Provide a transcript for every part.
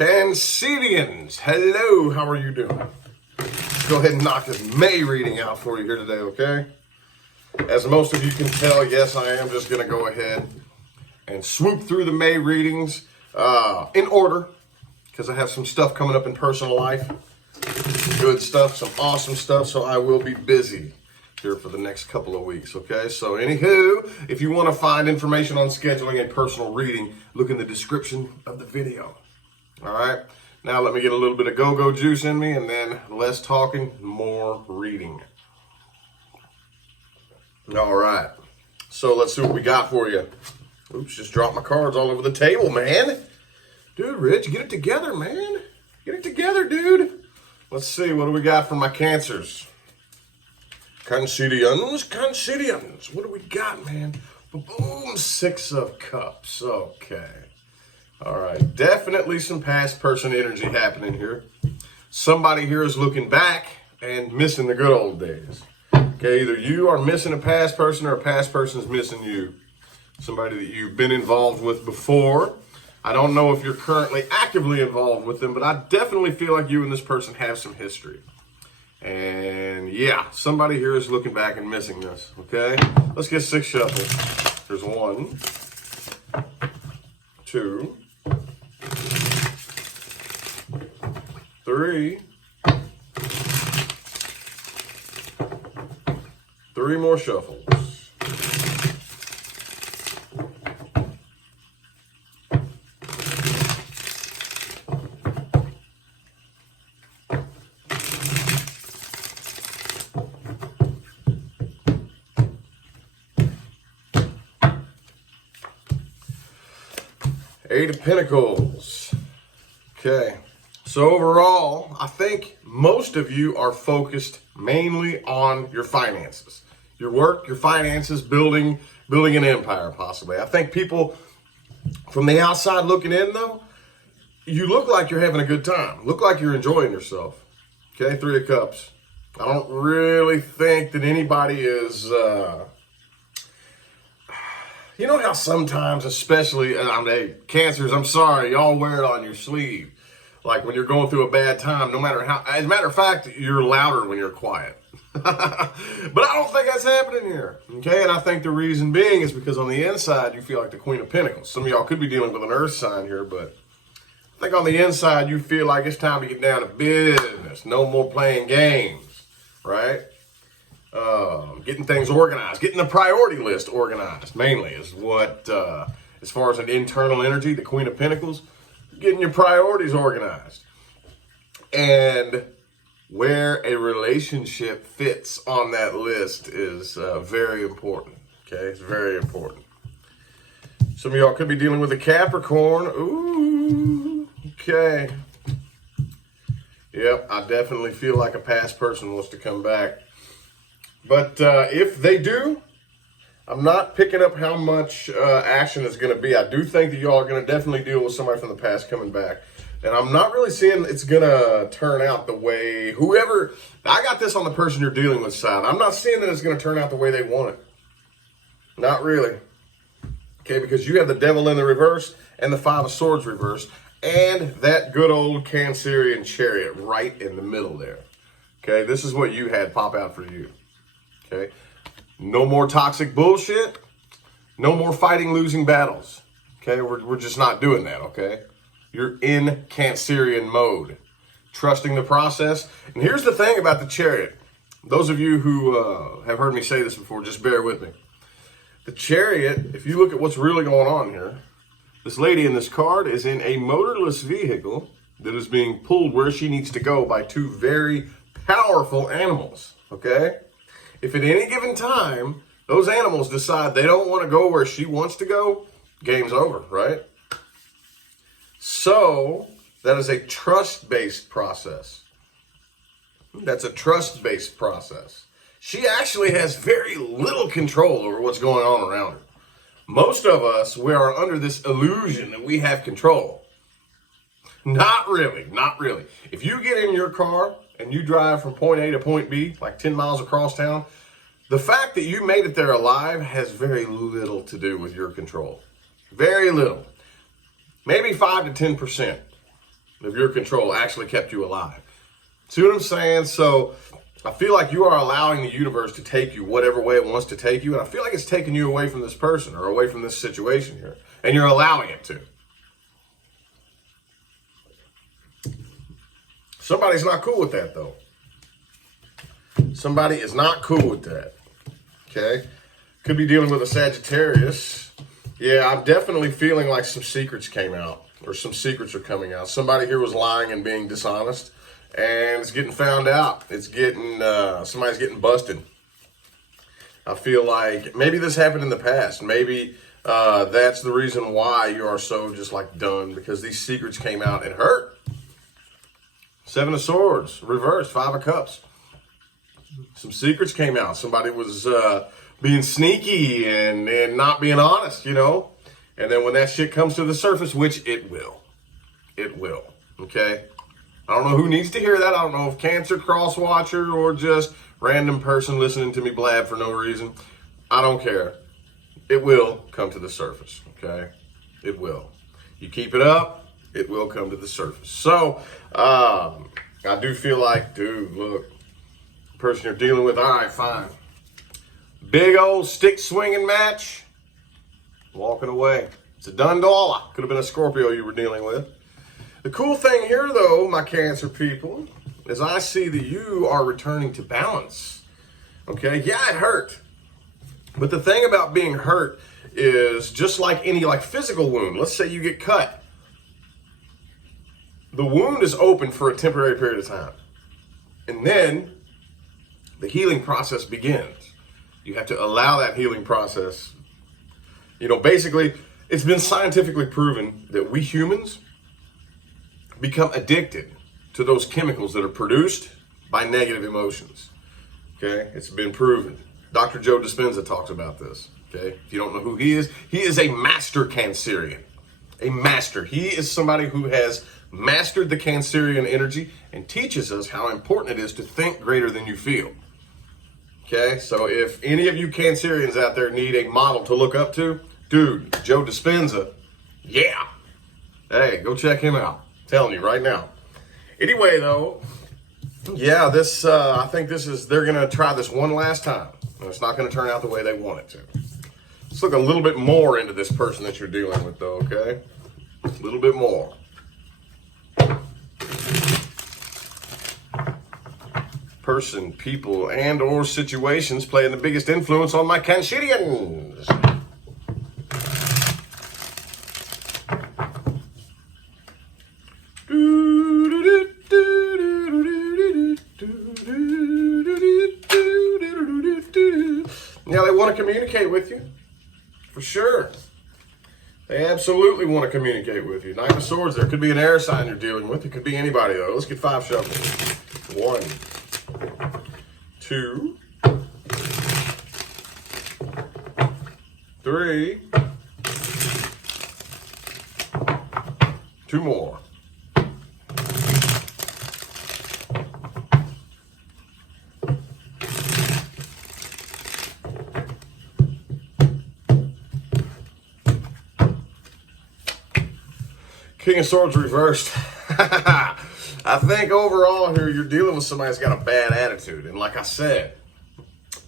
Cancerians, hello, how are you doing? Let's go ahead and knock this May reading out for you here today, okay? As most of you can tell, yes, I am just going to go ahead and swoop through the May readings in order, because I have some stuff coming up in personal life, some good stuff, some awesome stuff, so I will be busy here for the next couple of weeks, okay? So anywho, if you want to find information on scheduling a personal reading, look in the description of the video. All right, now let me get a little bit of go-go juice in me, and then less talking, more reading. All right, so let's see what we got for you. Oops, just dropped my cards all over the table, man. Dude, Rich, get it together, man. Get it together, dude. Let's see, what do we got for my Cancers? Cancerians. What do we got, man? Boom, Six of Cups. Okay. All right, definitely some past person energy happening here. Somebody here is looking back and missing the good old days. Okay, either you are missing a past person or a past person is missing you. Somebody that you've been involved with before. I don't know if you're currently actively involved with them, but I definitely feel like you and this person have some history. And yeah, somebody here is looking back and missing this, okay? Let's get six shuffles. There's 1, 2, 3. 3 more shuffles. Eight of Pentacles. Okay. So overall, I think most of you are focused mainly on your finances. Your work, your finances, building an empire, possibly. I think people from the outside looking in, though, you look like you're having a good time. Look like you're enjoying yourself. Okay, 3 of Cups. I don't really think that anybody is... You know how sometimes, especially, hey, Cancers, I'm sorry, y'all wear it on your sleeve. Like when you're going through a bad time, no matter how, as a matter of fact, you're louder when you're quiet. But I don't think that's happening here, okay? And I think the reason being is because on the inside, you feel like the Queen of Pentacles. Some of y'all could be dealing with an earth sign here, but I think on the inside, you feel like it's time to get down to business. No more playing games, right? Getting things organized, getting the priority list organized, mainly is what, as far as an internal energy, the Queen of Pentacles, getting your priorities organized. And where a relationship fits on that list is very important, okay? It's very important. Some of y'all could be dealing with a Capricorn. Ooh, okay. Yep, I definitely feel like a past person wants to come back. But if they do, I'm not picking up how much action is going to be. I do think that y'all are going to definitely deal with somebody from the past coming back. And I'm not really seeing it's going to turn out the way whoever... I got this on the person you're dealing with side. I'm not seeing that it's going to turn out the way they want it. Not really. Okay, because you have the Devil in the reverse and the 5 of Swords reverse. And that good old Cancerian Chariot right in the middle there. Okay, this is what you had pop out for you. Okay, no more toxic bullshit. No more fighting losing battles. Okay, we're just not doing that, okay? You're in Cancerian mode. Trusting the process. And here's the thing about the Chariot. Those of you who have heard me say this before, just bear with me. The Chariot, if you look at what's really going on here, this lady in this card is in a motorless vehicle that is being pulled where she needs to go by 2 very powerful animals, okay? If at any given time, those animals decide they don't want to go where she wants to go, game's over, right? So, that is a trust-based process. That's a trust-based process. She actually has very little control over what's going on around her. Most of us, we are under this illusion that we have control. Not really, not really. If you get in your car and you drive from point A to point B, like 10 miles across town, the fact that you made it there alive has very little to do with your control. Very little. Maybe 5 to 10%. of your control actually kept you alive. See what I'm saying? So I feel like you are allowing the universe to take you whatever way it wants to take you. And I feel like it's taking you away from this person or away from this situation here. And you're allowing it to. Somebody's not cool with that, though. Somebody is not cool with that. Okay? Could be dealing with a Sagittarius. Yeah, I'm definitely feeling like some secrets came out. Or some secrets are coming out. Somebody here was lying and being dishonest. And it's getting found out. It's getting, somebody's getting busted. I feel like maybe this happened in the past. Maybe that's the reason why you are so just like done. Because these secrets came out and hurt. 7 of Swords, reversed, 5 of Cups. Some secrets came out. Somebody was being sneaky and not being honest, you know. And then when that shit comes to the surface, which it will. It will, okay? I don't know who needs to hear that. I don't know if Cancer, cross-watcher, or just random person listening to me blab for no reason. I don't care. It will come to the surface, okay? It will. You keep it up, it will come to the surface. So, I do feel like, dude, look, the person you're dealing with, all right, fine. Big old stick swinging match, walking away. It's a done dollar. Could have been a Scorpio you were dealing with. The cool thing here, though, my Cancer people, is I see that you are returning to balance. Okay, yeah, it hurt. But the thing about being hurt is just like any physical wound. Let's say you get cut. The wound is open for a temporary period of time. And then the healing process begins. You have to allow that healing process. You know, basically, it's been scientifically proven that we humans become addicted to those chemicals that are produced by negative emotions. Okay? It's been proven. Dr. Joe Dispenza talks about this. Okay? If you don't know who he is a master Cancerian. A master. He is somebody who has mastered the Cancerian energy and teaches us how important it is to think greater than you feel. Okay? So if any of you Cancerians out there need a model to look up to, dude, Joe Dispenza, yeah. Hey, go check him out. I'm telling you right now. Anyway, though, yeah, this, I think they're going to try this one last time. And it's not going to turn out the way they want it to. Let's look a little bit more into this person that you're dealing with, though, okay? A little bit more. Person, people, and or situations playing the biggest influence on my Cancerians. Yeah, they want to communicate with you, for sure. They absolutely want to communicate with you. Knight of Swords, there could be an air sign you're dealing with. It could be anybody, though. Let's get 5 shuffles. 1, 2, 3, 2 more. King of Swords reversed. I think overall here you're dealing with somebody that's got a bad attitude. And like I said,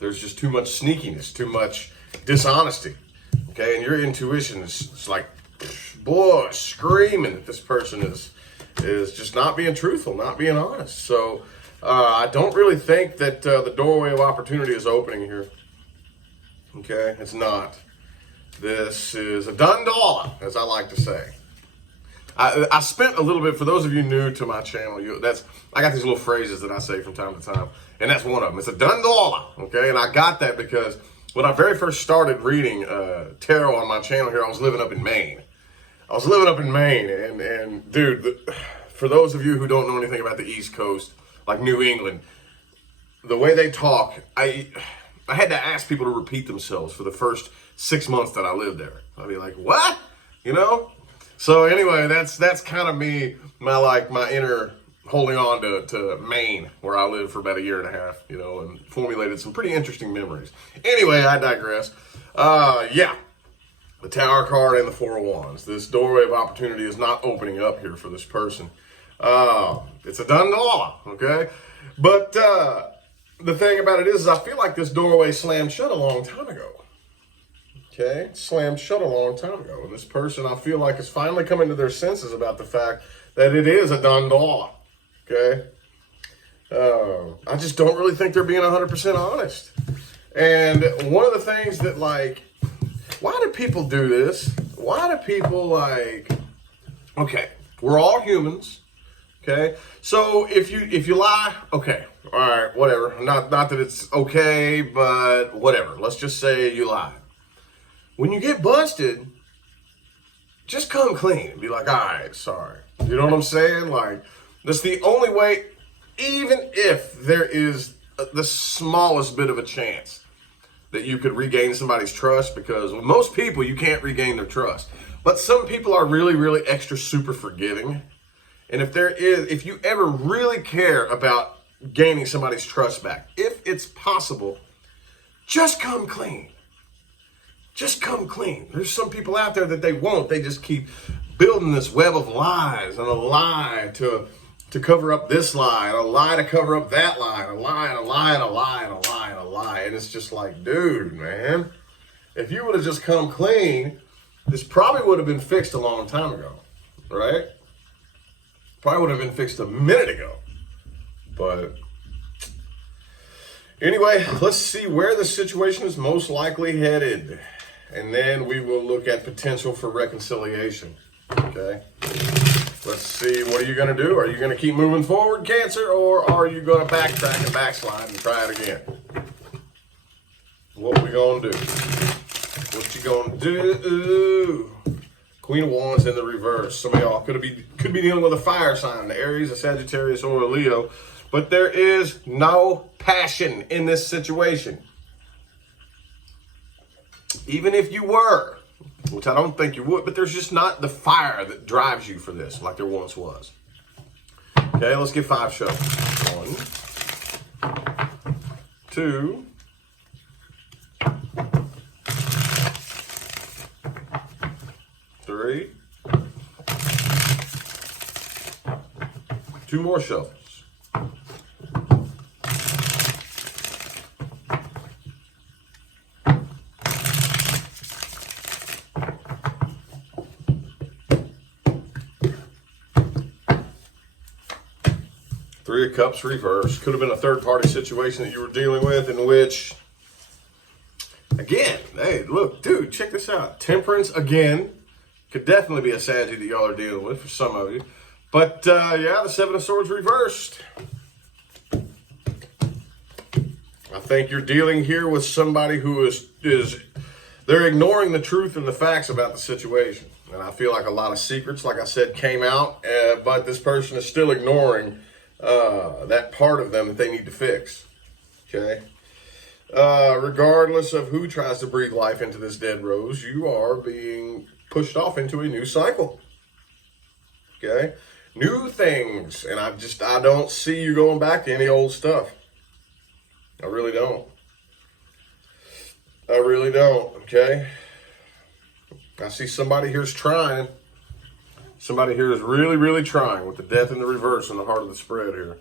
there's just too much sneakiness, too much dishonesty. Okay, and your intuition is like, boy, screaming that this person is just not being truthful, not being honest. So I don't really think that the doorway of opportunity is opening here. Okay, it's not. This is a done dollar, as I like to say. I spent a little bit, for those of you new to my channel, I got these little phrases that I say from time to time, and that's one of them. It's a done dollar, okay? And I got that because when I very first started reading tarot on my channel here, I was living up in Maine. And dude, for those of you who don't know anything about the East Coast, like New England, the way they talk, I had to ask people to repeat themselves for the first 6 months that I lived there. I'd be like, what? You know? So anyway, that's kind of me, my inner holding on to Maine, where I lived for about 1.5 years, you know, and formulated some pretty interesting memories. Anyway, I digress. Yeah, the Tower card and the 4 of Wands. This doorway of opportunity is not opening up here for this person. It's a done law, okay? But the thing about it is I feel like this doorway slammed shut a long time ago. Okay, slammed shut a long time ago. And this person, I feel like, is finally coming to their senses about the fact that it is a done law. Okay? I just don't really think they're being 100% honest. And one of the things that, like, why do people do this? Why do people, like, okay, we're all humans. Okay? So if you lie, okay, all right, whatever. Not that it's okay, but whatever. Let's just say you lie. When you get busted, just come clean. Be like, all right, sorry. You know what I'm saying? Like, that's the only way, even if there is the smallest bit of a chance that you could regain somebody's trust, because with most people, you can't regain their trust. But some people are really, really extra super forgiving. And if you ever really care about gaining somebody's trust back, if it's possible, just come clean. Just come clean. There's some people out there that they won't. They just keep building this web of lies, and a lie to cover up this lie, and a lie to cover up that lie, and a lie, and a lie, and a lie, and a lie, and a lie. And it's just like, dude, man, if you would have just come clean, this probably would have been fixed a long time ago, right? Probably would have been fixed a minute ago. But anyway, let's see where the situation is most likely headed. And then we will look at potential for reconciliation. Okay? Let's see, what are you going to do? Are you going to keep moving forward, Cancer, or are you going to backtrack and backslide and try it again? What we going to do? What you going to do? Queen of Wands in the reverse. Some of y'all could be dealing with a fire sign, the Aries, a Sagittarius, or a Leo. But there is no passion in this situation. Even if you were, which I don't think you would, but there's just not the fire that drives you for this like there once was. Okay, let's get 5 shuffles. 1, 2, 3, 2 more shuffles. 3 of Cups reverse. Could have been a third-party situation that you were dealing with in which, again, hey, look, dude, check this out. Temperance, again, could definitely be a Saggy that y'all are dealing with for some of you. But, yeah, the 7 of Swords reversed. I think you're dealing here with somebody who is they're ignoring the truth and the facts about the situation. And I feel like a lot of secrets, like I said, came out, but this person is still ignoring that part of them that they need to fix. Okay? Regardless of who tries to breathe life into this dead rose, you are being pushed off into a new cycle. Okay? New things. And I don't see you going back to any old stuff. I really don't. I really don't. Okay? I see somebody here's trying. Somebody here is really, really trying with the death in the reverse in the heart of the spread here.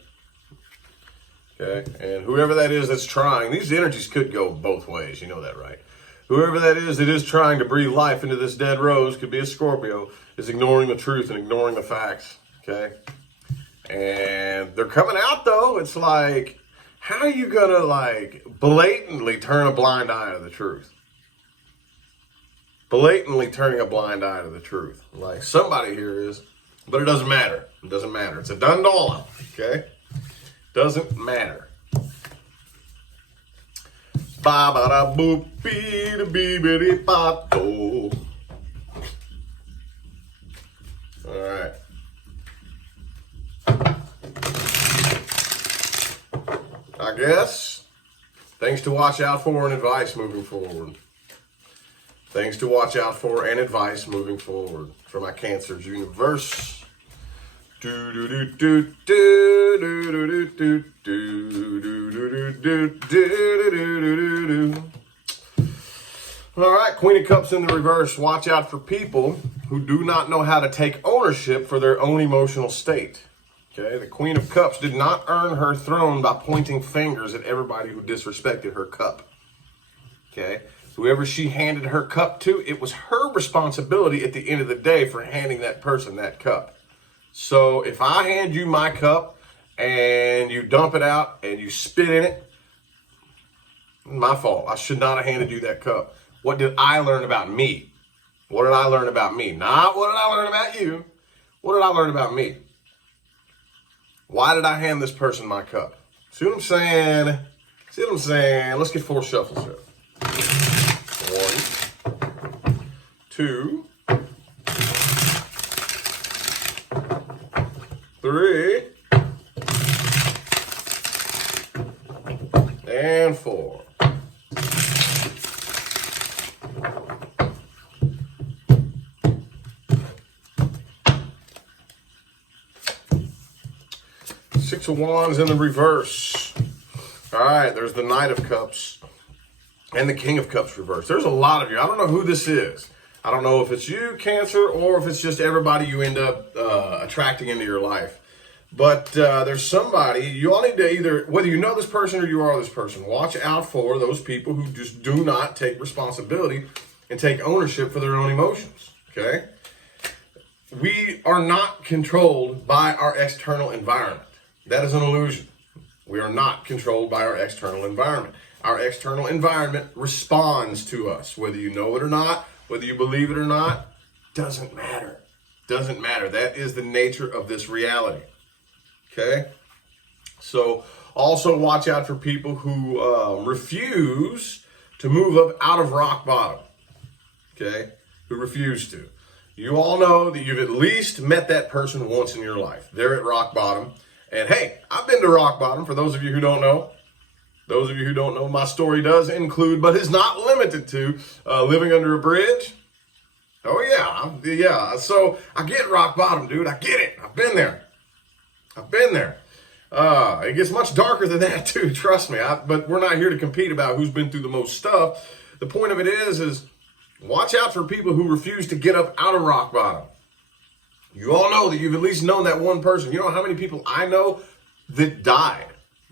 Okay? And whoever that is that's trying, these energies could go both ways. You know that, right? Whoever that is trying to breathe life into this dead rose, could be a Scorpio, is ignoring the truth and ignoring the facts. Okay? And they're coming out, though. It's like, how are you going to, like, blatantly turn a blind eye to the truth? Blatantly turning a blind eye to the truth. Like, somebody here is, but it doesn't matter. It doesn't matter. It's a done dollar, okay? Doesn't matter. Ba-ba-da-boop-bee-da-bee-bee-bee-ba-do. All right. I guess things to watch out for and advice moving forward. Things to watch out for and advice moving forward for my Cancer's universe. All right, Queen of Cups in the reverse. Watch out for people who do not know how to take ownership for their own emotional state. Okay, the Queen of Cups did not earn her throne by pointing fingers at everybody who disrespected her cup. Okay, whoever she handed her cup to, it was her responsibility at the end of the day for handing that person that cup. So if I hand you my cup and you dump it out and you spit in it, my fault. I should not have handed you that cup. What did I learn about me? What did I learn about me? Not what did I learn about you? What did I learn about me? Why did I hand this person my cup? See what I'm saying? See what I'm saying? Let's get 4 shuffles here. 1, 2, 3, and 4. Six of Wands in the reverse. All right, there's the Knight of Cups and the King of Cups reverse. There's a lot of you. I don't know who this is. I don't know if it's you, Cancer, or if it's just everybody you end up attracting into your life. But there's somebody, you all need to either, whether you know this person or you are this person, watch out for those people who just do not take responsibility and take ownership for their own emotions, okay? We are not controlled by our external environment. That is an illusion. We are not controlled by our external environment. Our external environment responds to us. Whether you know it or not, whether you believe it or not, doesn't matter. Doesn't matter. That is the nature of this reality. Okay? So also watch out for people who refuse to move up out of rock bottom. Okay? Who refuse to. You all know that you've at least met that person once in your life. They're at rock bottom. And hey, I've been to rock bottom. For those of you who don't know, my story does include, but is not limited to, living under a bridge. Oh yeah. So I get rock bottom, dude. I get it. I've been there. It gets much darker than that too. Trust me. But we're not here to compete about who's been through the most stuff. The point of it is watch out for people who refuse to get up out of rock bottom. You all know that you've at least known that one person. You know how many people I know that died?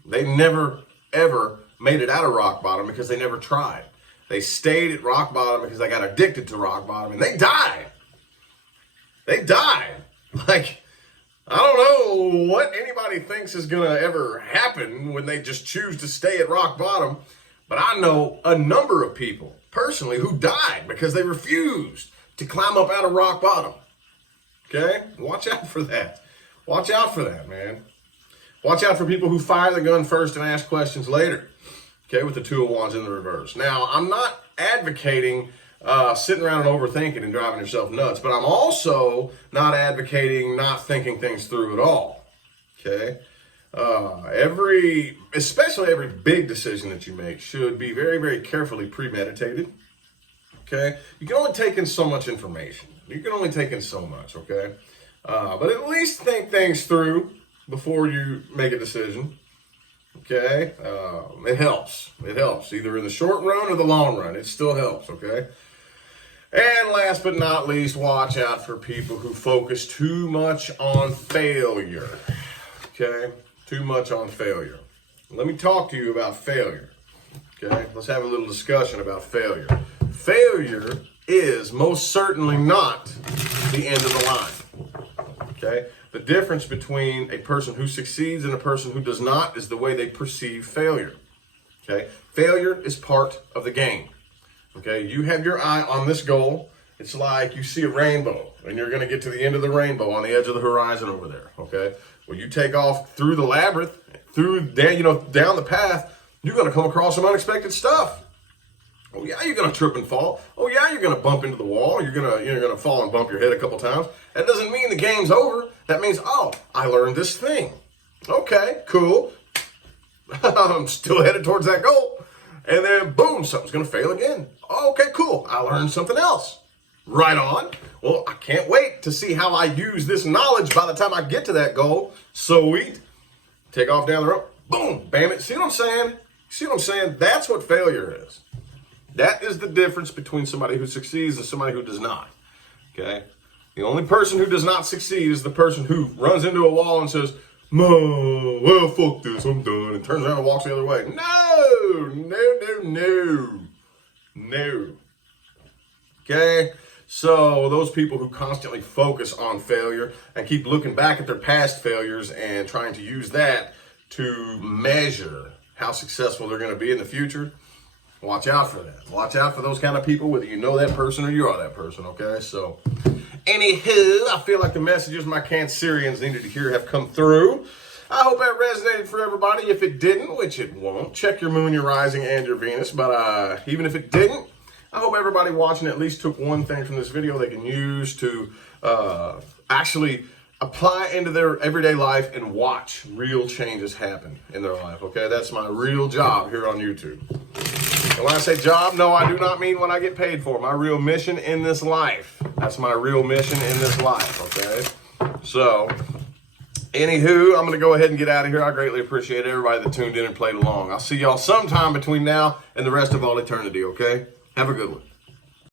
They never, ever made it out of rock bottom because they never tried. They stayed at rock bottom because they got addicted to rock bottom, and they died. They died. Like, I don't know what anybody thinks is going to ever happen when they just choose to stay at rock bottom, but I know a number of people personally who died because they refused to climb up out of rock bottom. Okay? Watch out for that. Watch out for that, man. Watch out for people who fire the gun first and ask questions later. Okay, with the Two of Wands in the reverse. Now, I'm not advocating sitting around and overthinking and driving yourself nuts, but I'm also not advocating not thinking things through at all. Okay? Especially every big decision that you make should be very, very carefully premeditated. Okay? You can only take in so much information. You can only take in so much, okay? But at least think things through before you make a decision, okay? It helps. It helps, either in the short run or the long run. It still helps, okay? And last but not least, watch out for people who focus too much on failure, okay? Too much on failure. Let me talk to you about failure, okay? Let's have a little discussion about failure. Failure is most certainly not the end of the line, okay? The difference between a person who succeeds and a person who does not is the way they perceive failure, okay? Failure is part of the game, okay? You have your eye on this goal. It's like you see a rainbow, and you're going to get to the end of the rainbow on the edge of the horizon over there, okay? When you take off through the labyrinth, down the path, you're going to come across some unexpected stuff. Oh yeah, you're gonna trip and fall. Oh yeah, you're gonna bump into the wall. You're gonna fall and bump your head a couple times. That doesn't mean the game's over. That means, oh, I learned this thing. Okay, cool. I'm still headed towards that goal. And then boom, something's gonna fail again. Okay, cool. I learned something else. Right on. Well, I can't wait to see how I use this knowledge by the time I get to that goal. Sweet. Take off down the road. Boom, bam it. See what I'm saying? See what I'm saying? That's what failure is. That is the difference between somebody who succeeds and somebody who does not, okay? The only person who does not succeed is the person who runs into a wall and says, well, fuck this, I'm done, and turns around and walks the other way. No. Okay? So those people who constantly focus on failure and keep looking back at their past failures and trying to use that to measure how successful they're going to be in the future, watch out for that. Watch out for those kind of people, whether you know that person or you are that person, okay? So, anywho, I feel like the messages my Cancerians needed to hear have come through. I hope that resonated for everybody. If it didn't, which it won't, check your moon, your rising, and your Venus. But even if it didn't, I hope everybody watching at least took one thing from this video they can use to actually apply into their everyday life and watch real changes happen in their life, okay? That's my real job here on YouTube. And when I say job, no, I do not mean what I get paid for. My real mission in this life. That's my real mission in this life, okay? So, anywho, I'm going to go ahead and get out of here. I greatly appreciate everybody that tuned in and played along. I'll see y'all sometime between now and the rest of all eternity, okay? Have a good one.